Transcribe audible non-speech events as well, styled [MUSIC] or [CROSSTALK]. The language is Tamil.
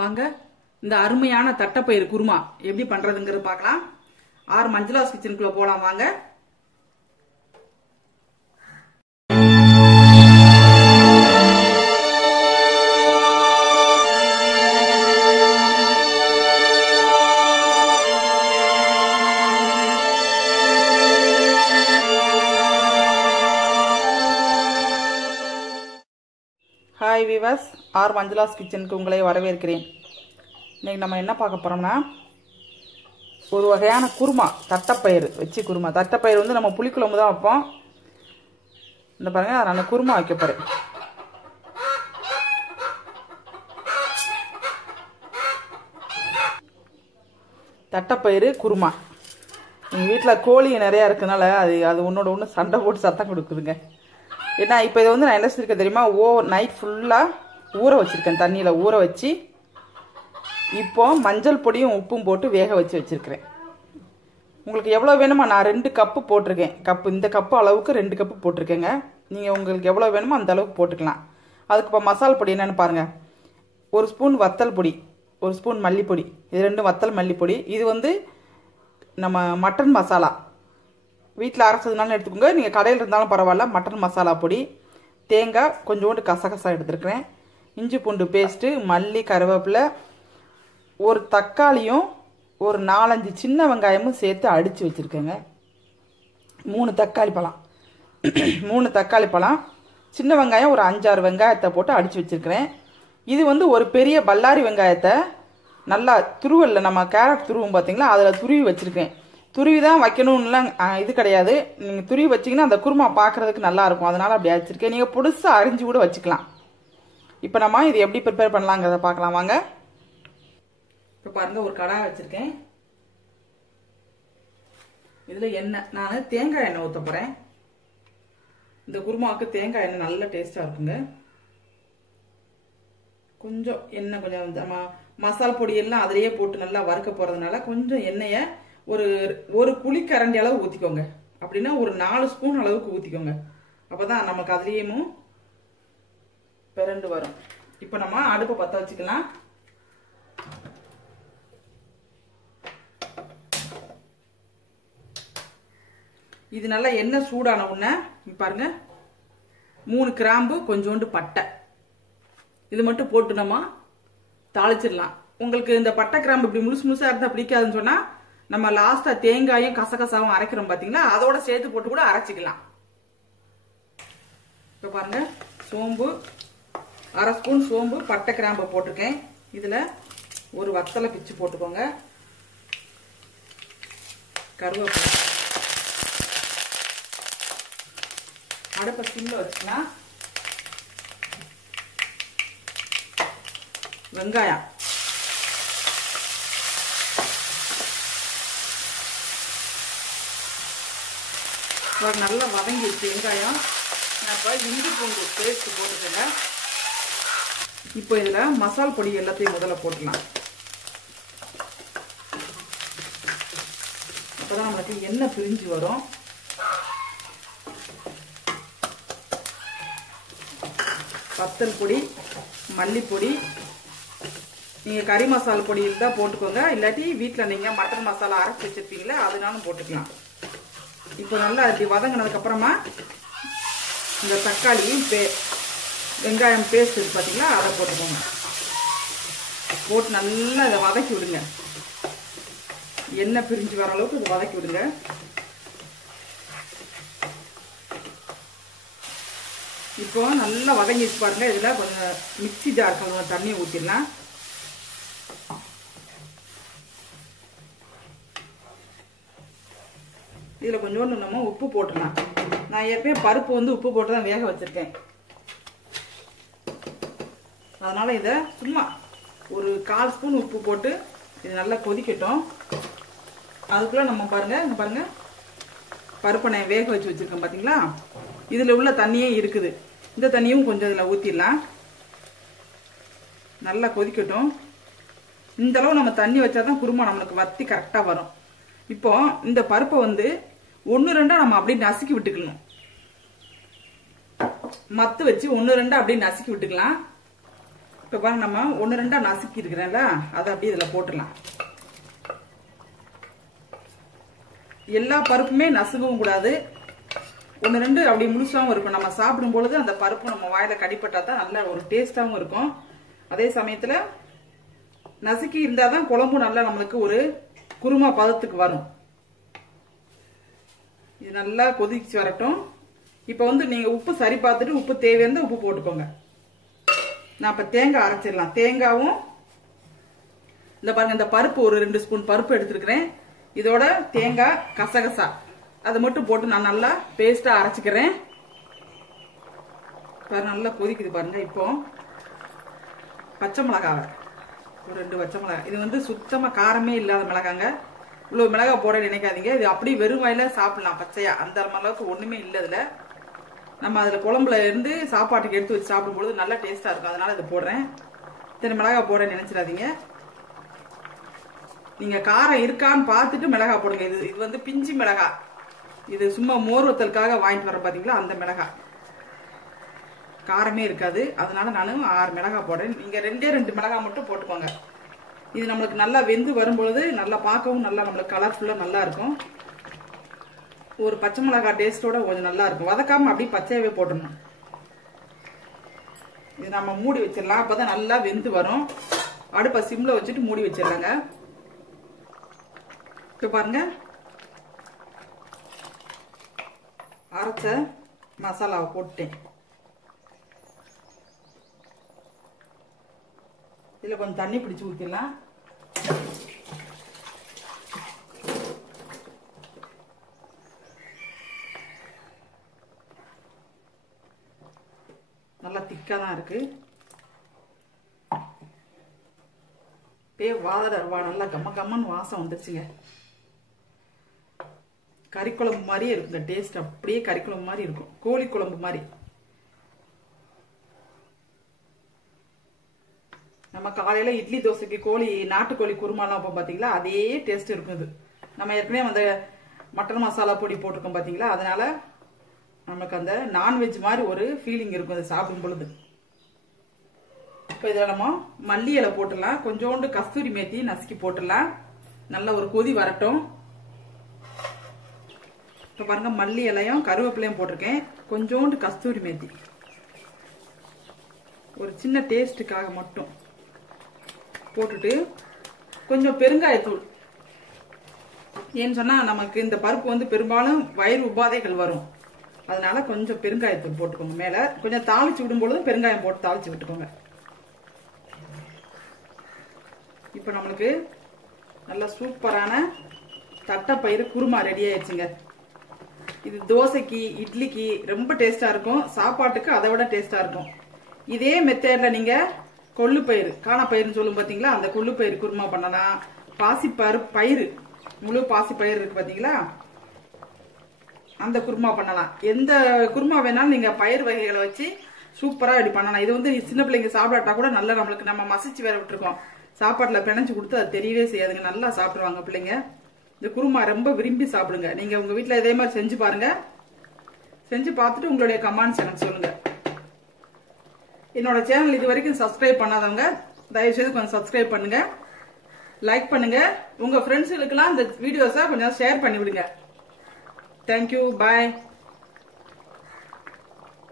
வாங்க. இந்த அருமையான தட்டைப்பயிறு குருமா எப்படி பண்றதுங்கிறது பார்க்கலாம். ஆர் மஞ்சளாஸ் கிச்சனுக்குள்ள போலாம் வாங்க. ஹாய் விவாஸ் ஆர் மஞ்சளாஸ் கிச்சனுக்கு உங்களை வரவேற்கிறேன். இன்னைக்கு நம்ம என்ன பார்க்க போகிறோம்னா ஒரு வகையான குருமா தட்டைப்பயிறு வச்சு குருமா. தட்டைப்பயிறு வந்து நம்ம புளிக்குழம்பு தான் வைப்போம். இந்த பாருங்க நான் குருமா வைக்க போகிறேன் தட்டைப்பயிறு குருமா. எங்கள் வீட்டில் கோழி நிறையா இருக்கனால அது அது ஒன்றோட ஒன்று சண்டை போட்டு சத்தம் கொடுக்குதுங்க. ஏன்னா இப்போ இதை வந்து நான் என்ன செஞ்சுருக்கேன் தெரியுமா? ஓ நைட் ஃபுல்லாக ஊற வச்சுருக்கேன் தண்ணியில் ஊற வச்சு. இப்போ மஞ்சள் பொடியும் உப்பும் போட்டு வேக வச்சு வச்சுருக்கிறேன். உங்களுக்கு எவ்வளோ வேணுமோ நான் ரெண்டு கப்பு போட்டிருக்கேன். கப்பு இந்த கப்பு அளவுக்கு ரெண்டு கப்பு போட்டிருக்கேங்க. நீங்கள் உங்களுக்கு எவ்வளோ வேணுமோ அந்த அளவுக்கு போட்டுக்கலாம். அதுக்கு இப்போ மசால் பொடி என்னென்னு பாருங்கள் ஒரு ஸ்பூன் வத்தல் பொடி ஒரு ஸ்பூன் மல்லிப்பொடி. இது ரெண்டும் வத்தல் மல்லிப்பொடி. இது வந்து நம்ம மட்டன் மசாலா. வீட்டில் அரைச்சதுனாலும் எடுத்துக்கோங்க. நீங்கள் கடையில் இருந்தாலும் பரவாயில்ல. மட்டன் மசாலா பொடி தேங்காய் கொஞ்சோண்டு கசகசா எடுத்துருக்கிறேன். இஞ்சி பூண்டு பேஸ்ட்டு மல்லி கருவேப்பிலை ஒரு தக்காளியும் ஒரு நாலஞ்சு சின்ன வெங்காயமும் சேர்த்து அடித்து வச்சுருக்கேங்க. மூணு தக்காளி பழம். [CLEARS THROAT] மூணு தக்காளி பழம். சின்ன வெங்காயம் ஒரு அஞ்சாறு வெங்காயத்தை போட்டு அடித்து வச்சுருக்கிறேன். இது வந்து ஒரு பெரிய பல்லாரி வெங்காயத்தை நல்லா துருவல்ல நம்ம கேரட் துருவும் பார்த்தீங்களா அதில் துருவி வச்சுருக்கேன். துருவி தான் வைக்கணும்லாம் இது கிடையாது. நீங்கள் துருவி வச்சிங்கன்னா அந்த குருமா பார்க்குறதுக்கு நல்லாயிருக்கும் அதனால் அப்படி வச்சுருக்கேன் நீங்கள் புதுசாக அரிஞ்சு கூட வச்சுக்கலாம். இப்போ நம்ம இது எப்படி ப்ரிப்பேர் பண்ணலாங்கிறத பார்க்கலாம். வாங்க. இப்போ பாருங்க ஒரு கடாய் வச்சுருக்கேன். இதில் எண்ணெய் நான் தேங்காய் எண்ணெய் ஊற்ற போகிறேன் இந்த குருமாவுக்கு தேங்காய் எண்ணெய் நல்ல டேஸ்ட்டாக இருக்குங்க. கொஞ்சம் எண்ணெய் கொஞ்சம் நம்ம மசால் பொடியெல்லாம் அதிலேயே போட்டு நல்லா வறுக்க போகிறதுனால கொஞ்சம் எண்ணெயை ஒரு ஒரு குழிக்கரண்டி அளவு ஊற்றிக்கோங்க அப்படின்னா ஒரு நாலு ஸ்பூன் அளவுக்கு ஊற்றிக்கோங்க அப்போ தான் நமக்கு அதுலேயும் பிறண்டு வரும். இப்போ நம்ம அடுப்பை பற்ற வச்சுக்கலாம். இது நல்லா எண்ணெய் சூடான உடனே பாருங்க மூணு கிராம்பு கொஞ்சோண்டு பட்டை. இது மட்டும் போட்டு நம்ம தாளிச்சிடலாம். உங்களுக்கு இந்த பட்டை கிராம்பு இப்படி முழுசு முழுசா இருந்தா பிடிக்காதுன்னு சொன்னா நம்ம லாஸ்டா தேங்காயும் கசகசாவும் அரைக்கிறோம் பாத்தீங்களா? அதோட சேர்த்து போட்டு கூட அரைச்சிக்கலாம். இப்போ பாருங்க சோம்பு அரை ஸ்பூன் சோம்பு பட்டை கிராம்பு போட்டிருக்கேன். இதில் ஒரு வத்தலை பிச்சு போட்டுக்கோங்க. கருவேப்பிலை. அடுப்பை சிம்மில் வச்சுக்கலாம் வெங்காயம். நல்லா வதங்கிடுச்சு வெங்காயம். நான் இப்போ இஞ்சி பூண்டு பேஸ்ட் போட்டுக்கோங்க. இப்போ இதில் மசால் பொடி எல்லாத்தையும் முதல்ல போட்டுக்கலாம் அப்போதான் நம்மளுக்கு எண்ணெய் பிரிஞ்சு வரும். வத்தல் பொடி மல்லிப்பொடி. நீங்கள் கறி மசாலா பொடி இருந்தால் போட்டுக்கோங்க. இல்லாட்டி வீட்டில் நீங்கள் மட்டன் மசாலா அரைச்சி வச்சுருப்பீங்களே அதனாலும் போட்டுக்கலாம். இப்போ நல்லா இப்படி வதங்கினதுக்கப்புறமா இந்த தக்காளியும் பே வெங்காயம் பேஸ்ட் இருக்கு பார்த்தீங்களா அதை போட்டுக்கோங்க. போட்டு நல்லா இதை வதக்கி விடுங்க. எண்ணெய் பிரிஞ்சு வர அளவுக்கு இதை வதக்கி விடுங்க. இப்போ நல்லா வதங்கி பாருங்க இதில் கொஞ்சம் மிக்சி ஜார் கொஞ்சம் தண்ணியை ஊற்றிடலாம் இதில் கொஞ்சோண்டு நம்ம உப்பு போட்டுடலாம். நான் ஏற்கனவே பருப்பு வந்து உப்பு போட்டு தான் வேக வச்சுருக்கேன். அதனால் இதை சும்மா ஒரு கால் ஸ்பூன் உப்பு போட்டு இது நல்லா கொதிக்கட்டும். அதுக்குள்ளே நம்ம பாருங்கள் இங்கே பாருங்கள் பருப்பை நான் வேக வச்சு வச்சுருக்கேன் பார்த்தீங்களா இதில் உள்ள தண்ணியே இருக்குது. இந்த தண்ணியும் கொஞ்சம் இதில் ஊற்றிடலாம் நல்லா கொதிக்கட்டும். இந்தளவு நம்ம தண்ணி வச்சா தான் குருமா நம்மளுக்கு வத்தி கரெக்டாக வரும். இப்போ இந்த பருப்பை வந்து ஒன்று ரெண்டாக நம்ம அப்படியே நசுக்கி விட்டுக்கணும். மத்து வச்சு ஒன்று ரெண்டாக அப்படியே நசுக்கி விட்டுக்கலாம். இப்போ பாருங்க நம்ம ஒன்று ரெண்டாக நசுக்கி இருக்கிறேன்ல அதை அப்படியே இதில் போட்டுடலாம். எல்லா பருப்புமே நசுக்கவும் கூடாது. ஒன்று ரெண்டு அப்படி முழுசாகவும் இருக்கும். நம்ம சாப்பிடும் பொழுது அந்த பருப்பு நம்ம வாயில கடிப்பட்டா தான் நல்ல ஒரு டேஸ்ட்டாகவும் இருக்கும். அதே சமயத்தில் நசுக்கி இருந்தால் தான் குழம்பு நல்லா நம்மளுக்கு ஒரு குருமா பதத்துக்கு வரும். இது நல்லா கொதிச்சு வரட்டும். இப்போ வந்து நீங்கள் உப்பு சரி பார்த்துட்டு உப்பு தேவையான உப்பு போட்டுக்கோங்க. நான் இப்ப தேங்காய் அரைச்சிடலாம். தேங்காவும் இந்த பாருங்க இந்த பருப்பு ஒரு ரெண்டு ஸ்பூன் பருப்பு எடுத்துருக்கிறேன். இதோட தேங்காய் கசகசா. அதை மட்டும் போட்டு நான் நல்லா பேஸ்டா அரைச்சிக்கிறேன். பாரு நல்லா கொதிக்குது பாருங்க இப்போ. பச்சை மிளகாவை. ஒரு ரெண்டு பச்சை மிளகாய் இது வந்து சுத்தமா காரமே இல்லாத மிளகாங்க. இவ்வளவு மிளகாய் போட நினைக்காதீங்க. இது அப்படியே வெறும் வாயில சாப்பிடலாம் பச்சையா. அந்த அளவுக்கு ஒண்ணுமே இல்லை இதுல. நம்ம அதில் குழம்புல இருந்து சாப்பாட்டுக்கு எடுத்து வச்சு சாப்பிடும்பொழுது நல்லா டேஸ்ட்டாக இருக்கும். அதனால் இதை போடுறேன். இத்தனை மிளகாய் போட நினச்சிடாதீங்க. நீங்கள் காரம் இருக்கான்னு பார்த்துட்டு மிளகாய் போடுங்க. இது இது வந்து பிஞ்சு மிளகாய் இது சும்மா மோர் வத்தலுக்காக வாங்கிட்டு வர பார்த்தீங்களா அந்த மிளகாய் காரமே இருக்காது. அதனால நானும் ஆறு மிளகாய் போடுறேன். நீங்கள் ரெண்டே ரெண்டு மிளகாய் மட்டும் போட்டுக்கோங்க. இது நம்மளுக்கு நல்லா வெந்து வரும்பொழுது நல்லா பார்க்கவும் நல்லா நம்மளுக்கு கலர்ஃபுல்லாக நல்லா இருக்கும். ஒரு பச்சை மிளகாய் டேஸ்டோட கொஞ்சம் நல்லா இருக்கும். வதக்காம அப்படியே பச்சையாவே போட்டுடணும். இது நம்ம மூடி வச்சிடலாம். அப்பதான் நல்லா வெந்து வரும். அடுப்பை சிம்ல வச்சுட்டு மூடி வச்சிடலாங்க. இப்போ பாருங்க. அரைச்ச மசாலாவை போட்டுட்டேன் இதில் கொஞ்சம் தண்ணி பிடிச்சி ஊற்றிடலாம் நல்லா திக்காக தான் இருக்குது பே வாதட வா நல்லா கம்ம கம்மன்னு வாசம் வந்துருச்சுங்க. கறி குழம்பு மாதிரியே இருக்கும். இந்த டேஸ்ட் அப்படியே கறி குழம்பு மாதிரி இருக்கும். கோழி குழம்பு மாதிரி. நம்ம காலையில இட்லி தோசைக்கு கோழி நாட்டுக்கோழி குருமாலாம் வைப்போம் பார்த்தீங்களா அதே டேஸ்ட் இருக்கும் இது. நம்ம ஏற்கனவே அந்த மட்டன் மசாலா பொடி போட்டிருக்கோம் பார்த்தீங்களா அதனால நமக்கு அந்த நான்வெஜ் மாதிரி ஒரு ஃபீலிங் இருக்கும் அதை சாப்பிடும் பொழுது. இப்போ இதில் நம்ம மல்லி இலை போட்டுடலாம். கொஞ்சோண்டு கஸ்தூரி மேத்தி நசுக்கி போட்டுடலாம். நல்ல ஒரு கொதி வரட்டும். இப்போ பாருங்க மல்லி இலையும் கருவேப்பிலையும் போட்டிருக்கேன். கொஞ்சோண்டு கஸ்தூரி மேத்தி. ஒரு சின்ன டேஸ்ட்டுக்காக மட்டும் போட்டுட்டு கொஞ்சம் பெருங்காயத்தூள். ஏன்னு சொன்னால் நமக்கு இந்த பருப்பு வந்து பெரும்பாலும் வயிறு உபாதைகள் வரும். அதனால கொஞ்சம் பெருங்காயத்தூள் போட்டுக்கோங்க மேல. கொஞ்சம் தாளிச்சு விடும் பொழுது பெருங்காயம் போட்டு தாளிச்சு விட்டுக்கோங்க. இப்போ நம்மளுக்கு நல்ல சூப்பரான தட்டைப்பயிறு குருமா ரெடி ஆயிடுச்சுங்க. இது தோசைக்கு இட்லிக்கு ரொம்ப டேஸ்டா இருக்கும். சாப்பாட்டுக்கு அதை விட டேஸ்டா இருக்கும். இதே மெத்தேட்ல நீங்க கொள்ளு பயிறு காணப்பயிறுன்னு சொல்லும் பாத்தீங்களா? அந்த கொள்ளு பயிறு குருமா பண்ணலாம். பாசிப்பரு பயிறு முழு பாசிப்பயிறு இருக்கு பாத்தீங்களா? அந்த குருமா பண்ணலாம். எந்த குருமா வேணாலும் நீங்க பயிர் வகைகளை வச்சு சூப்பரா இப்படி பண்ணலாம். இது வந்து சின்ன பிள்ளைங்க சாப்பிடாட்டா கூட நல்லா நம்மளுக்கு நம்ம மசிச்சு வேற விட்டுருக்கோம். சாப்பாட்டுல பிணைஞ்சு கொடுத்து அது தெரியவே செய்யாதுங்க. நல்லா சாப்பிடுவாங்க பிள்ளைங்க. இந்த குருமா ரொம்ப விரும்பி சாப்பிடுங்க. நீங்க உங்க வீட்டில் இதே மாதிரி செஞ்சு பாருங்க. செஞ்சு பார்த்துட்டு உங்களுடைய கமெண்ட்ஸ் எனக்கு சொல்லுங்க. என்னோட சேனல் இது வரைக்கும் சப்ஸ்கிரைப் பண்ணாதவங்க தயவுசெய்து கொஞ்சம் சப்ஸ்கிரைப் பண்ணுங்க. லைக் பண்ணுங்க. உங்க ஃப்ரெண்ட்ஸுகளுக்கெல்லாம் இந்த வீடியோஸை கொஞ்சம் ஷேர் பண்ணி விடுங்க தேங்க்யூ பாய்